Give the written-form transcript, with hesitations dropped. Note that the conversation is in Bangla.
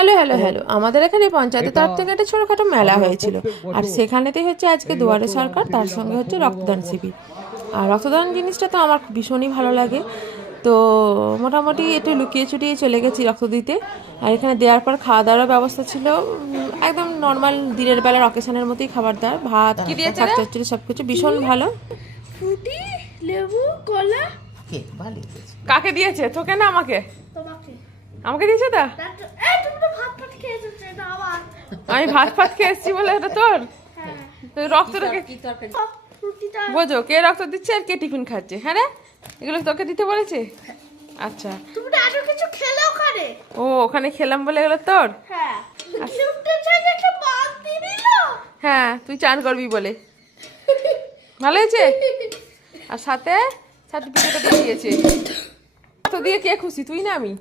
হ্যালো হ্যালো হ্যালো, আমাদের এখানে পঞ্চায়েতের তরফ থেকে একটা ছোটোখাটো মেলা হয়েছিল, আর সেখানেতেই হচ্ছে আজকে দুয়ারে সরকার, তার সঙ্গে হচ্ছে রক্তদান শিবির। আর রক্তদান জিনিসটা তো আমার ভীষণই ভালো লাগে। তো মোটামুটি একটু লুকিয়ে চুটিয়ে চলে গেছি রক্ত দিতে। আর এখানে দেওয়ার পর খাওয়া দাওয়ার ব্যবস্থা ছিল একদম নর্মাল দিনের বেলার অকেশনের মতোই খাবার দাবার, ভাত শাক চচ্চড়ি সব কিছু ভীষণ ভালো। ফ্রুটি, লেবু, কলা। কাকে দিয়েছে? তোকে না আমাকে? তোমাকে। আমাকে দিয়েছে তা? এই তুমি তো ভাত ফাত খেয়েছো, এটা আমার। আমি ভাত ফাত খেয়ে এসেছি বলে এটা তোর? হ্যাঁ। তো রক্তটাকে ফ্রুটিটা বোঝো কে রক্ত দিচ্ছে আর কে টিফিন খাচ্ছে? হ্যাঁ রে, এগুলো তোকে দিতে বলেছে? আচ্ছা, তুমি তো আরো কিছু খেলে ওখানে। ও ওখানে খেলাম বলে এগুলো তোর? হ্যাঁ। লিফটের জায়গায় একটা বালতি দিল। হ্যাঁ, তুই চান করবি বলে। ভালো হয়েছে। আর সাথে সার্টিফিকেটও দিয়ে দিয়েছে। তো দিয়ে কে খুশি, তুই না আমি?